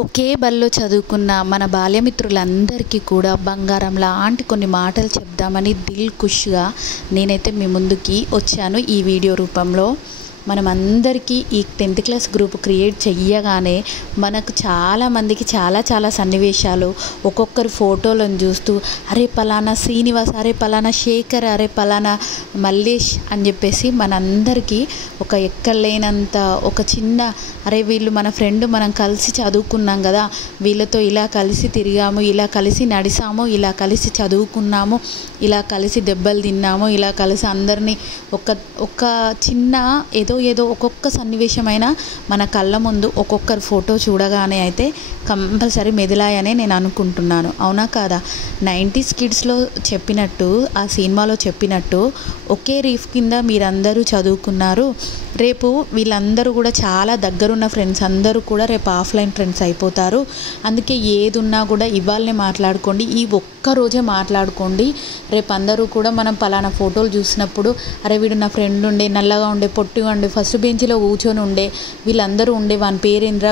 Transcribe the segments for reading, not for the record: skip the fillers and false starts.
ఒకే బడిలో చదువుకున్న మన బాల్యమిత్రులందరికీ కూడా బంగారం లాంటి కొన్ని మాటలు చెప్దామని దిల్ ఖుష్గా నేనైతే మీ ముందుకి వచ్చాను ఈ వీడియో రూపంలో. మనమందరికీ ఈ 10th క్లాస్ గ్రూప్ క్రియేట్ చెయ్యగానే మనకు చాలామందికి చాలా సన్నివేశాలు ఒక్కొక్కరి ఫోటోలను చూస్తూ అరే పలానా శ్రీనివాస్, అరే పలానా శేఖర్, అరే పలానా మల్లేష్ అని చెప్పేసి మనందరికీ ఒక ఎక్కలేనంత ఒక చిన్న అరే వీళ్ళు మన ఫ్రెండ్, మనం కలిసి చదువుకున్నాం కదా, వీళ్ళతో ఇలా కలిసి తిరిగాము, ఇలా కలిసి నడిచాము, ఇలా కలిసి చదువుకున్నాము, ఇలా కలిసి దెబ్బలు తిన్నాము, ఇలా కలిసి అందరినీ ఒక చిన్న ఏదో ఒక్కొక్క సన్నివేశమైనా మన కళ్ళ ముందు ఒక్కొక్కరి ఫోటో చూడగానే అయితే కంపల్సరీ మెదిలాయనే నేను అనుకుంటున్నాను. అవునా కాదా? 90s కిడ్స్లో చెప్పినట్టు, ఆ సినిమాలో చెప్పినట్టు ఒకే రీఫ్ కింద మీరందరూ చదువుకున్నారు. రేపు వీళ్ళందరూ కూడా చాలా దగ్గరున్న ఫ్రెండ్స్ అందరూ కూడా రేపు ఆఫ్లైన్ ఫ్రెండ్స్ అయిపోతారు. అందుకే ఏది ఉన్నా కూడా ఇవాళనే మాట్లాడుకోండి, ఈ ఒక్కరోజే మాట్లాడుకోండి. రేపు అందరూ కూడా మనం పలానా ఫోటోలు చూసినప్పుడు అరే వీడు నా ఫ్రెండ్ ఉండే, నల్లగా ఉండే, పొట్టిగా ఉండే, ఫస్ట్ బెంచ్లో కూర్చొని ఉండే, వీళ్ళందరూ ఉండే, వాని పేరేంద్రా,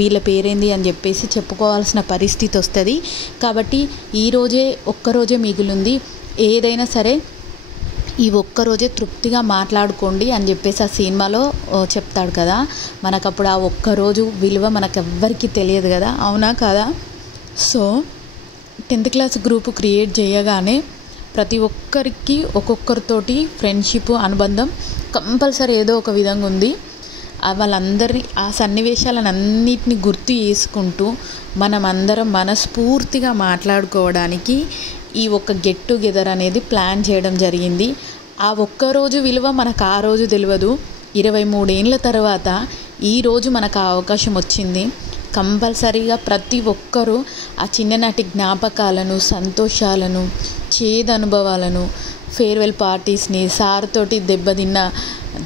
వీళ్ళ పేరేంది అని చెప్పేసి చెప్పుకోవాల్సిన పరిస్థితి వస్తుంది. కాబట్టి ఈరోజే ఒక్కరోజే మిగిలింది. ఏదైనా సరే ఈ ఒక్కరోజే తృప్తిగా మాట్లాడుకోండి అని చెప్పేసి ఆ సినిమాలో చెప్తాడు కదా. మనకప్పుడు ఆ ఒక్కరోజు విలువ మనకెవ్వరికీ తెలియదు కదా, అవునా కదా? So 10th class group create చేయగానే ప్రతి ఒక్కరికి ఒక్కొక్కరితోటి ఫ్రెండ్షిప్ అనుబంధం కంపల్సరీ ఏదో ఒక విధంగా ఉంది. వాళ్ళందరి ఆ సన్నివేశాలను అన్నిటిని గుర్తు చేసుకుంటూ మనమందరం మనస్ఫూర్తిగా మాట్లాడుకోవడానికి ఈ ఒక గెట్ టుగెదర్ అనేది ప్లాన్ చేయడం జరిగింది. ఆ ఒక్కరోజు విలువ మనకు ఆ రోజు తెలియదు. 23 ఏళ్ళ తర్వాత ఈరోజు మనకు ఆ అవకాశం వచ్చింది. కంపల్సరీగా ప్రతి ఒక్కరూ ఆ చిన్ననాటి జ్ఞాపకాలను, సంతోషాలను, చేదు అనుభవాలను, ఫేర్వెల్ పార్టీస్ని, సార్ తోటి దెబ్బతిన్న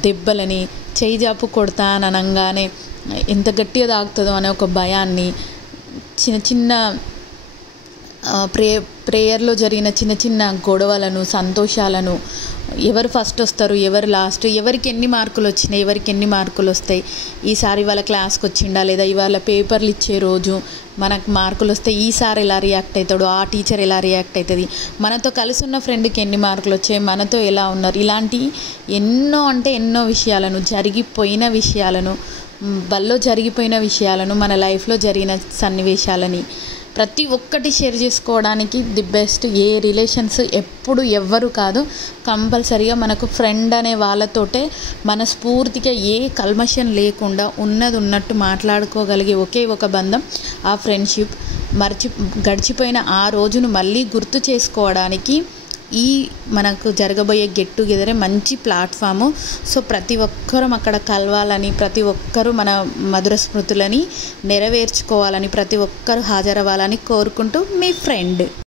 దెబ్బలని, చేయి జాపు కొడతా అని అనగానే ఎంత గట్టిగా తాకుతుందో అనే ఒక భయాన్ని, చిన్న ప్రేయర్లో జరిగిన చిన్న గొడవలను, సంతోషాలను, ఎవరు ఫస్ట్ వస్తారు, ఎవరు లాస్ట్, ఎవరికి ఎన్ని మార్కులు వచ్చినాయి, ఎవరికి ఎన్ని మార్కులు వస్తాయి, ఈసారి ఇవాళ క్లాస్కి వచ్చిండా లేదా, ఇవాళ పేపర్లు ఇచ్చే రోజు మనకు మార్కులు వస్తే ఈసారి ఎలా రియాక్ట్ అవుతాడు, ఆ టీచర్ ఎలా రియాక్ట్ అవుతుంది, మనతో కలిసి ఉన్న ఫ్రెండ్కి ఎన్ని మార్కులు వచ్చాయి, మనతో ఎలా ఉన్నారు, ఇలాంటి ఎన్నో విషయాలను, జరిగిపోయిన విషయాలను, బల్లో జరిగిపోయిన విషయాలను, మన లైఫ్లో జరిగిన సన్నివేశాలని ప్రతి ఒక్కటి షేర్ చేసుకోవడానికి ది బెస్ట్. ఏ రిలేషన్స్ ఎప్పుడు ఎవ్వరు కాదు, కంపల్సరీగా మనకు ఫ్రెండ్ అనే వాళ్ళతోటే మనస్ఫూర్తిగా ఏ కల్మషం లేకుండా ఉన్నది ఉన్నట్టు మాట్లాడుకోగలిగే ఒకే ఒక బంధం ఆ ఫ్రెండ్షిప్. గడిచిపోయిన ఆ రోజును మళ్ళీ గుర్తు చేసుకోవడానికి ఈ మనకు జరగబోయే గెట్ టుగెదరే మంచి ప్లాట్ఫాము. సో ప్రతి ఒక్కరం అక్కడ కలవాలని, ప్రతి ఒక్కరూ మన మధుర స్మృతులని నెరవేర్చుకోవాలని, ప్రతి ఒక్కరూ హాజరవ్వాలని కోరుకుంటూ మీ ఫ్రెండ్.